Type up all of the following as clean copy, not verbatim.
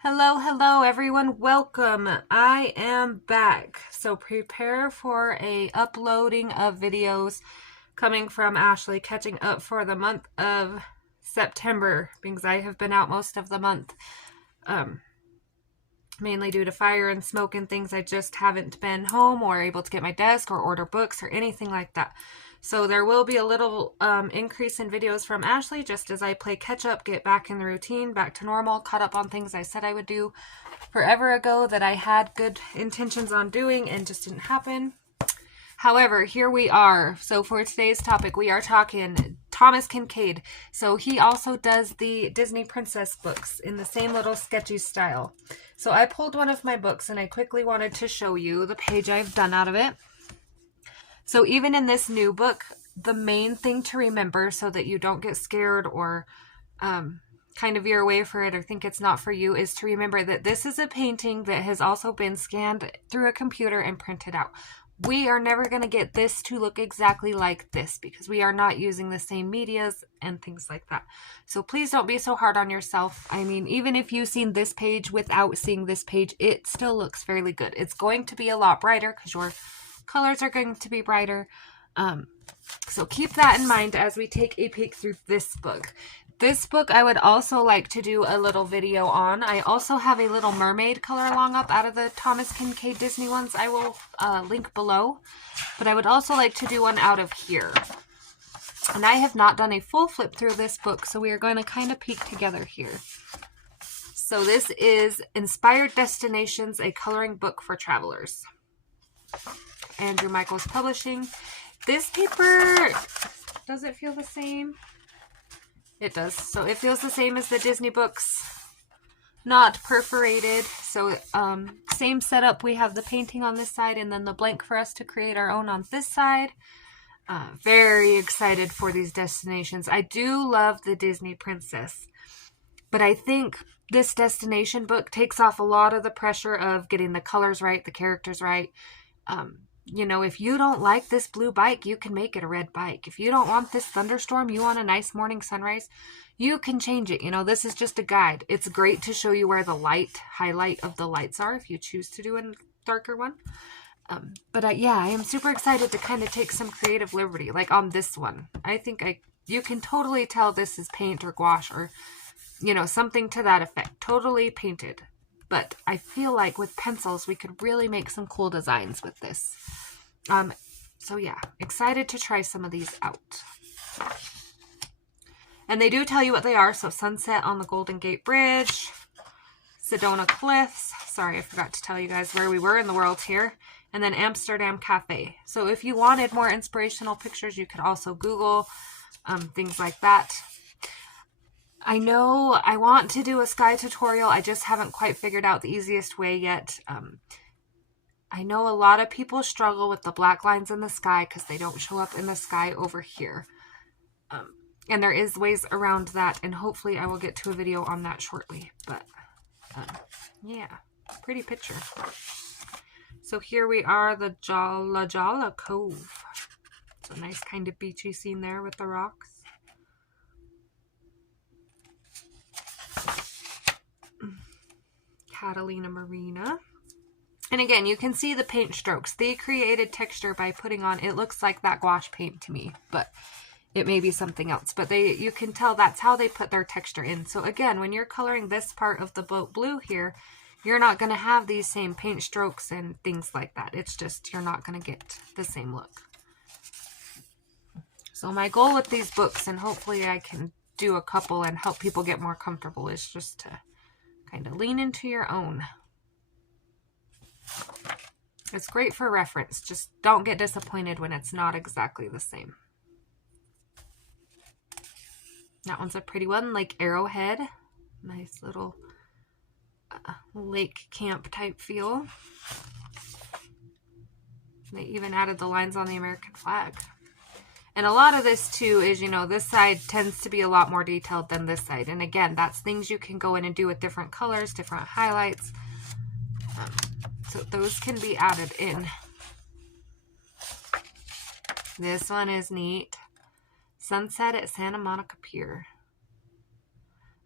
Hello everyone. Welcome. I am back. So prepare for a uploading of videos coming from Ashley, catching up for the month of September because I have been out most of the month. Mainly due to fire and smoke and things. I just haven't been home or able to get my desk or order books or anything like that. So there will be a little increase in videos from Ashley just as I play catch up, get back in the routine, back to normal, caught up on things I said I would do forever ago that I had good intentions on doing and just didn't happen. However, here we are. So for today's topic, we are talking Thomas Kincade. So he also does the Disney princess books in the same little sketchy style. So I pulled one of my books and I quickly wanted to show you the page I've done out of it. So even in this new book, the main thing to remember so that you don't get scared or kind of veer away for it or think it's not for you is to remember that this is a painting that has also been scanned through a computer and printed out. We are never going to get this to look exactly like this because we are not using the same medias and things like that. So please don't be so hard on yourself. I mean, even if you've seen this page without seeing this page, it still looks fairly good. It's going to be a lot brighter because your colors are going to be brighter. So keep that in mind as we take a peek through this book. This book I would also like to do a little video on. I also have a Little Mermaid color along up out of the Thomas Kincade Disney ones I will link below. But I would also like to do one out of here. And I have not done a full flip through this book, so we are going to kind of peek together here. So this is Inspired Destinations, a coloring book for travelers. Andrew Michaels Publishing. This paper, does it feel the same? It does. So it feels the same as the Disney books. Not perforated. So same setup. We have the painting on this side and then the blank for us to create our own on this side. Very excited for these destinations. I do love the Disney princess. But I think this destination book takes off a lot of the pressure of getting the colors right, the characters right. You know, if you don't like this blue bike, you can make it a red bike. If you don't want this thunderstorm, you want a nice morning sunrise, you can change it. You know, this is just a guide. It's great to show you where the highlight of the lights are if you choose to do a darker one. Yeah, I am super excited to kind of take some creative liberty, like on this one. I think you can totally tell this is paint or gouache or, you know, something to that effect. Totally painted. But I feel like with pencils, we could really make some cool designs with this. So yeah, excited to try some of these out. And they do tell you what they are. So Sunset on the Golden Gate Bridge, Sedona Cliffs. Sorry, I forgot to tell you guys where we were in the world here. And then Amsterdam Cafe. So if you wanted more inspirational pictures, you could also Google things like that. I know I want to do a sky tutorial. I just haven't quite figured out the easiest way yet. I know a lot of people struggle with the black lines in the sky because they don't show up in the sky over here. And there is ways around that, and hopefully I will get to a video on that shortly. But yeah, pretty picture. So here we are, the Jala Cove. It's a nice kind of beachy scene there with the rocks. Catalina Marina. And again, you can see the paint strokes. They created texture by putting on, it looks like that gouache paint to me, but it may be something else. But you can tell that's how they put their texture in. So again, when you're coloring this part of the boat blue here, you're not going to have these same paint strokes and things like that. It's just, you're not going to get the same look. So my goal with these books, and hopefully I can do a couple and help people get more comfortable, is just to kind of lean into your own. It's great for reference. Just don't get disappointed when it's not exactly the same. That one's a pretty one, like Arrowhead. Nice little lake camp type feel. They even added the lines on the American flag. And a lot of this too is, you know, this side tends to be a lot more detailed than this side. And again, that's things you can go in and do with different colors, different highlights. So those can be added in. This one is neat. Sunset at Santa Monica Pier.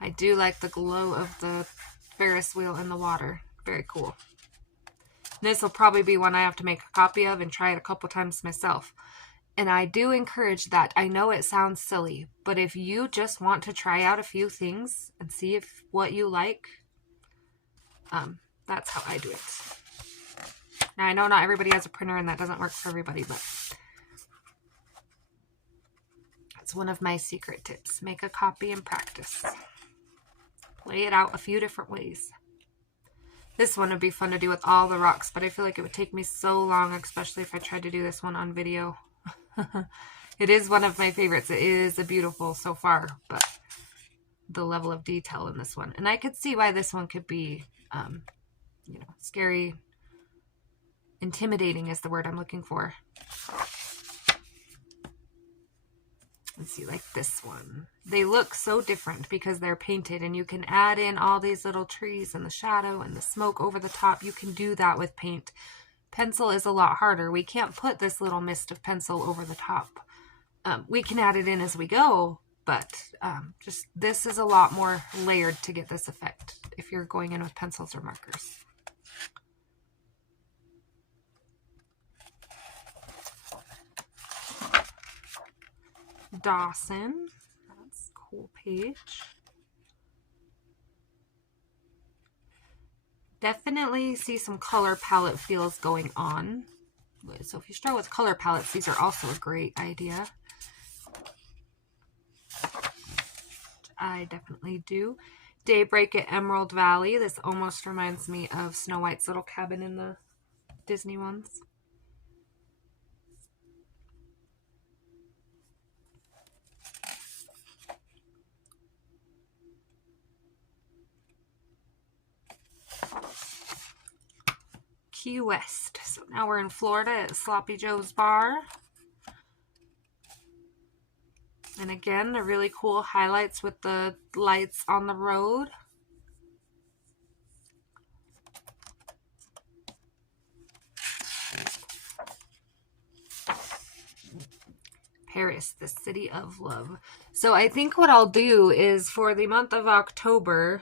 I do like the glow of the Ferris wheel in the water. Very cool. This will probably be one I have to make a copy of and try it a couple times myself. And I do encourage that. I know it sounds silly, but if you just want to try out a few things and see if what you like, that's how I do it. Now, I know not everybody has a printer and that doesn't work for everybody, but that's one of my secret tips. Make a copy and practice. Play it out a few different ways. This one would be fun to do with all the rocks, but I feel like it would take me so long, especially if I tried to do this one on video. It is one of my favorites. It is a beautiful so far, but the level of detail in this one. And I could see why this one could be, you know, scary. Intimidating is the word I'm looking for. Let's see, like this one. They look so different because they're painted, and you can add in all these little trees and the shadow and the smoke over the top. You can do that with paint. Pencil is a lot harder. We can't put this little mist of pencil over the top. We can add it in as we go, but just this is a lot more layered to get this effect if you're going in with pencils or markers. Dawson, that's a cool page. Definitely see some color palette feels going on. So if you start with color palettes, these are also a great idea. I definitely do. Daybreak at Emerald Valley. This almost reminds me of Snow White's little cabin in the Disney ones. Key West. So now we're in Florida at Sloppy Joe's Bar. And again, the really cool highlights with the lights on the road. Paris, the city of love. So I think what I'll do is for the month of October,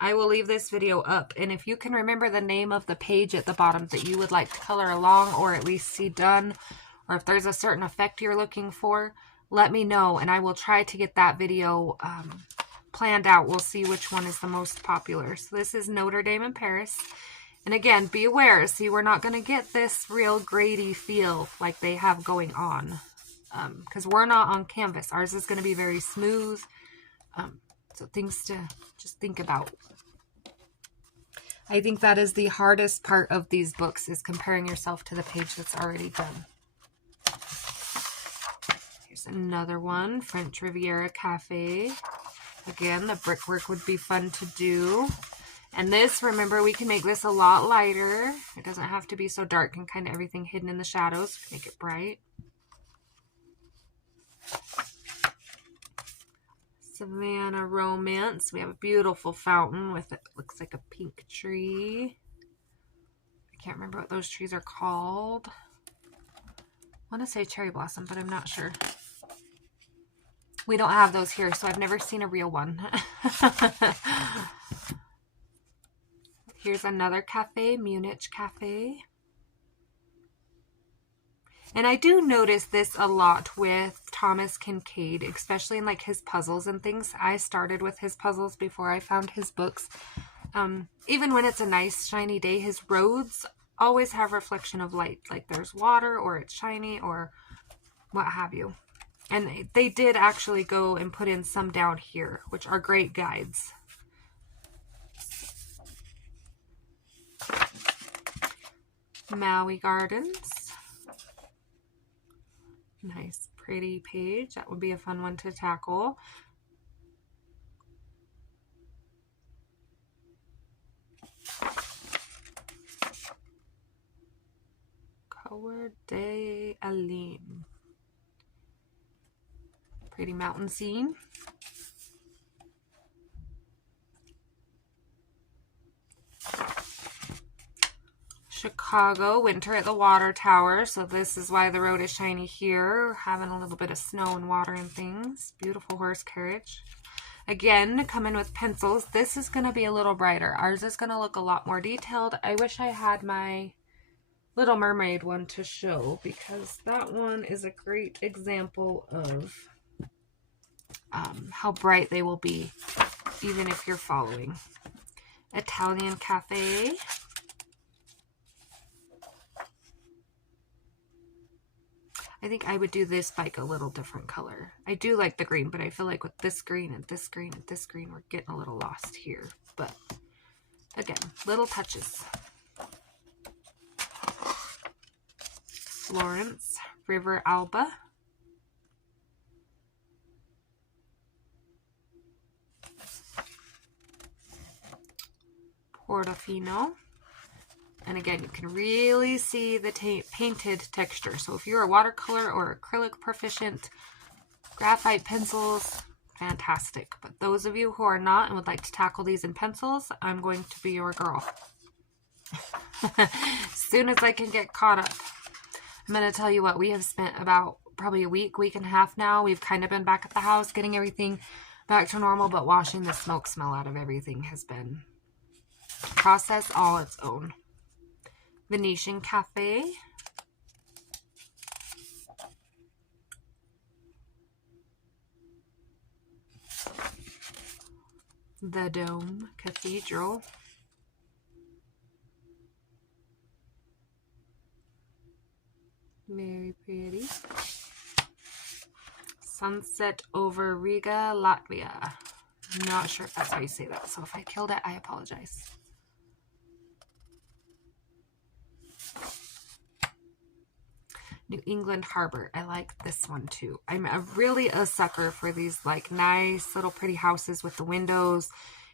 I will leave this video up, and if you can remember the name of the page at the bottom that you would like to color along or at least see done, or if there's a certain effect you're looking for, let me know, and I will try to get that video planned out. We'll see which one is the most popular. So this is Notre Dame in Paris. And again, be aware, see, we're not going to get this real grady feel like they have going on, because we're not on canvas. Ours is going to be very smooth. So things to just think about. I think that is the hardest part of these books, is comparing yourself to the page that's already done. Here's another one, French Riviera Cafe. Again, the brickwork would be fun to do. And this, remember, we can make this a lot lighter. It doesn't have to be so dark and kind of everything hidden in the shadows. Make it bright. Savannah Romance. We have a beautiful fountain with it. Looks like a pink tree. I can't remember what those trees are called. I want to say cherry blossom, but I'm not sure. We don't have those here, so I've never seen a real one. Here's another cafe, Munich Cafe. And I do notice this a lot with Thomas Kincade, especially in like his puzzles and things. I started with his puzzles before I found his books. Even when it's a nice shiny day, his roads always have reflection of light. Like there's water, or it's shiny, or what have you. And they did actually go and put in some down here, which are great guides. Maui Gardens. Nice, pretty page. That would be a fun one to tackle. Coeur d'Alene. Pretty mountain scene. Chicago, Winter at the Water Tower. So this is why the road is shiny here. We're having a little bit of snow and water and things. Beautiful horse carriage. Again, come in with pencils. This is going to be a little brighter. Ours is going to look a lot more detailed. I wish I had my Little Mermaid one to show, because that one is a great example of how bright they will be, even if you're following. Italian Cafe. I think I would do this bike a little different color. I do like the green, but I feel like with this green and this green and this green, we're getting a little lost here. But again, little touches. Florence, River Alba. Portofino. And again, you can really see the painted texture. So if you're a watercolor or acrylic proficient, graphite pencils, fantastic. But those of you who are not and would like to tackle these in pencils, I'm going to be your girl. As soon as I can get caught up. I'm going to tell you what, we have spent about probably a week and a half now. We've kind of been back at the house, getting everything back to normal, but washing the smoke smell out of everything has been a process all its own. Venetian Cafe. The Dome Cathedral. Very pretty. Sunset over Riga, Latvia. I'm not sure if that's how you say that, so if I killed it, I apologize. New England Harbor. I like this one too. I'm really a sucker for these like nice little pretty houses with the windows.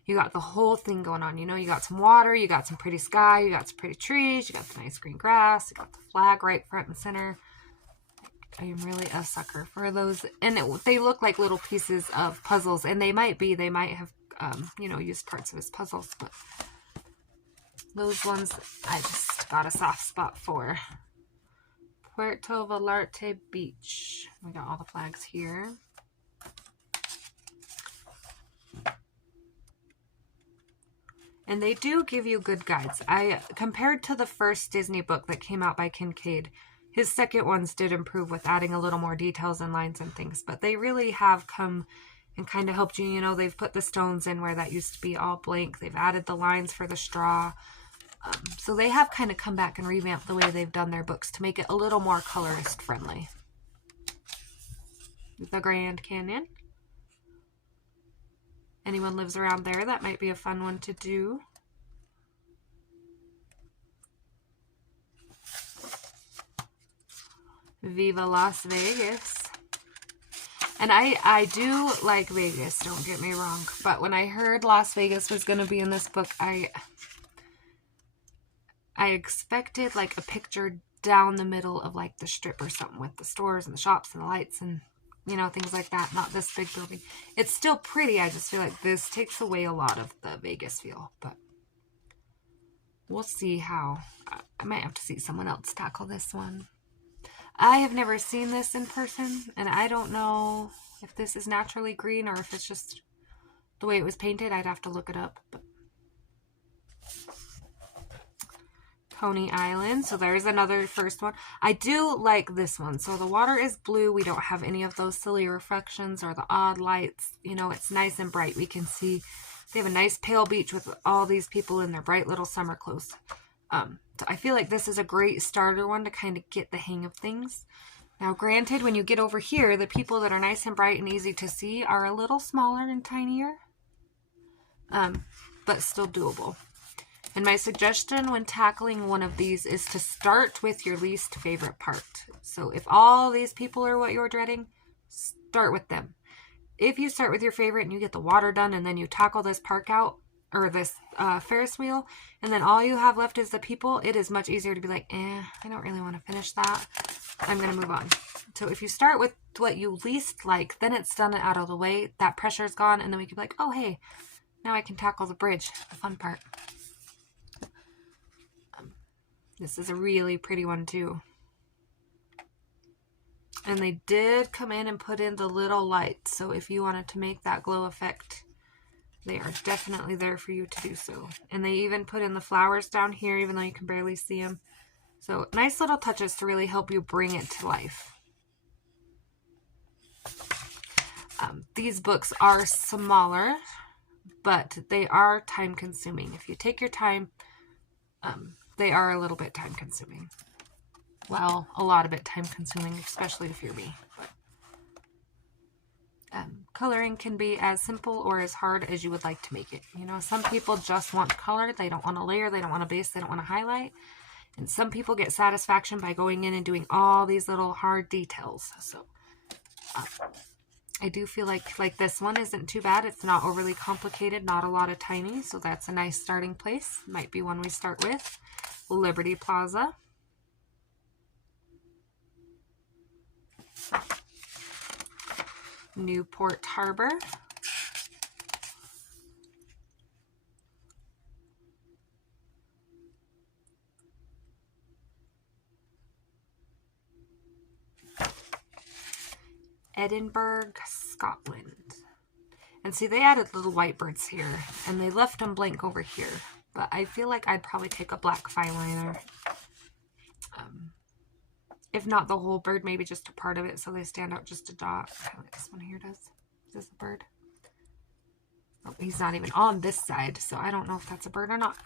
You got the whole thing going on. You know, you got some water, you got some pretty sky, you got some pretty trees, you got the nice green grass, you got the flag right front and center. I am really a sucker for those. And they look like little pieces of puzzles, and they might have, you know, used parts of his puzzles, but those ones I just got a soft spot for. Puerto Vallarta Beach. We got all the flags here. And they do give you good guides. Compared to the first Disney book that came out by Kincade, his second ones did improve with adding a little more details and lines and things. But they really have come and kind of helped you. You know, they've put the stones in where that used to be all blank. They've added the lines for the straw. So they have kind of come back and revamped the way they've done their books to make it a little more colorist friendly. The Grand Canyon. Anyone lives around there, that might be a fun one to do. Viva Las Vegas. And I do like Vegas, don't get me wrong. But when I heard Las Vegas was going to be in this book, I expected like a picture down the middle of like the strip or something with the stores and the shops and the lights and, you know, things like that. Not this big building. It's still pretty. I just feel like this takes away a lot of the Vegas feel. But we'll see how. I might have to see someone else tackle this one. I have never seen this in person, and I don't know if this is naturally green or if it's just the way it was painted. I'd have to look it up. But Coney Island. So there's another first one. I do like this one. So the water is blue. We don't have any of those silly reflections or the odd lights. You know, it's nice and bright. We can see they have a nice pale beach with all these people in their bright little summer clothes. So I feel like this is a great starter one to kind of get the hang of things. Now, granted, when you get over here, the people that are nice and bright and easy to see are a little smaller and tinier, but still doable. And my suggestion when tackling one of these is to start with your least favorite part. So if all these people are what you're dreading, start with them. If you start with your favorite and you get the water done and then you tackle this park out, or this Ferris wheel, and then all you have left is the people, it is much easier to be like, I don't really want to finish that. I'm going to move on. So if you start with what you least like, then it's done and out of the way. That pressure's gone, and then we can be like, oh, hey, now I can tackle the bridge, the fun part. This is a really pretty one, too. And they did come in and put in the little lights. So if you wanted to make that glow effect, they are definitely there for you to do so. And they even put in the flowers down here, even though you can barely see them. So nice little touches to really help you bring it to life. These books are smaller, but they are time consuming. If you take your time, they are a little bit time consuming. Well, a lot of it time consuming, especially if you're me. But, coloring can be as simple or as hard as you would like to make it. You know, some people just want color. They don't want to layer. They don't want to base. They don't want to highlight. And some people get satisfaction by going in and doing all these little hard details. So I do feel like this one isn't too bad. It's not overly complicated, not a lot of tiny. So that's a nice starting place. Might be one we start with. Liberty Plaza. Newport Harbor. Edinburgh, Scotland. And see, they added little white birds here, and they left them blank over here. But I feel like I'd probably take a black fine liner. If not the whole bird, maybe just a part of it so they stand out just a dot. Kind of like this one here does. Is this a bird? Oh, he's not even on this side, so I don't know if that's a bird or not.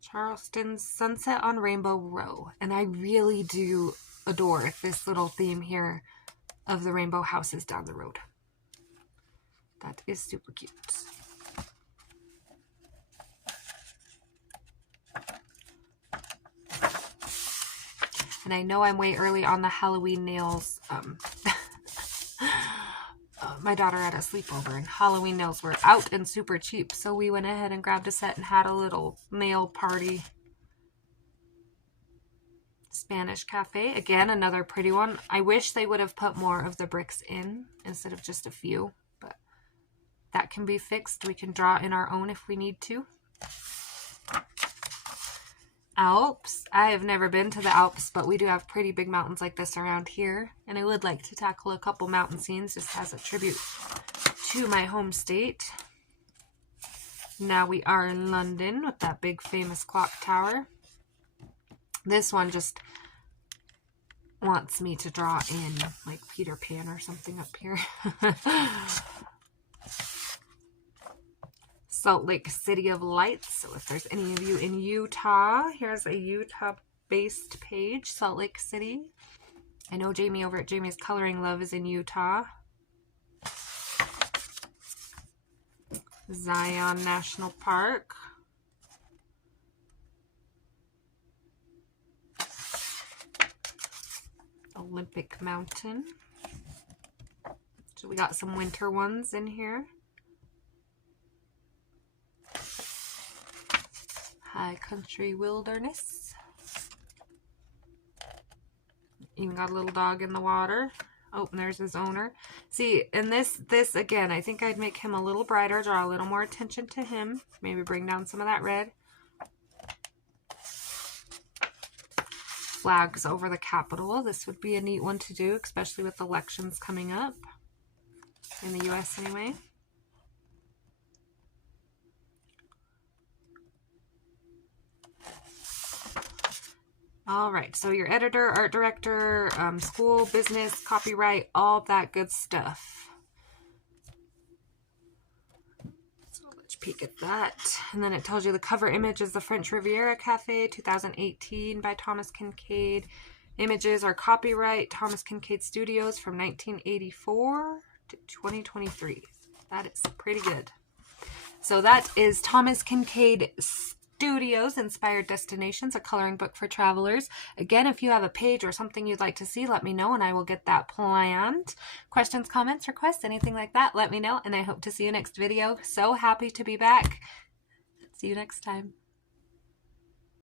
Charleston's Sunset on Rainbow Row. And I really do adore this little theme here of the rainbow houses down the road. That is super cute. And I know I'm way early on the Halloween nails. My daughter had a sleepover and Halloween nails were out and super cheap. So we went ahead and grabbed a set and had a little nail party. Spanish Cafe. Again, another pretty one. I wish they would have put more of the bricks in instead of just a few. But that can be fixed. We can draw in our own if we need to. Alps. I have never been to the Alps, but we do have pretty big mountains like this around here. And I would like to tackle a couple mountain scenes just as a tribute to my home state. Now we are in London with that big famous clock tower. This one just wants me to draw in like Peter Pan or something up here. Salt Lake City of Lights. So if there's any of you in Utah, here's a Utah-based page, Salt Lake City. I know Jamie over at Jamie's Coloring Love is in Utah. Zion National Park. Olympic Mountain. So we got some winter ones in here. High Country Wilderness. Even got a little dog in the water. Oh, and there's his owner. See, and this again, I think I'd make him a little brighter, draw a little more attention to him. Maybe bring down some of that red. Flags over the Capitol. This would be a neat one to do, especially with elections coming up. In the U.S. anyway. All right, so your editor, art director, school, business, copyright, all that good stuff. So let's peek at that. And then it tells you the cover image is the French Riviera Cafe, 2018 by Thomas Kincade. Images are copyright Thomas Kincade Studios from 1984 to 2023. That is pretty good. So that is Thomas Kincade Studios Inspired Destinations, a coloring book for travelers. Again, if you have a page or something you'd like to see, let me know and I will get that planned. Questions, comments, requests, anything like that, let me know, and I hope to see you next video. So happy to be back. See you next time.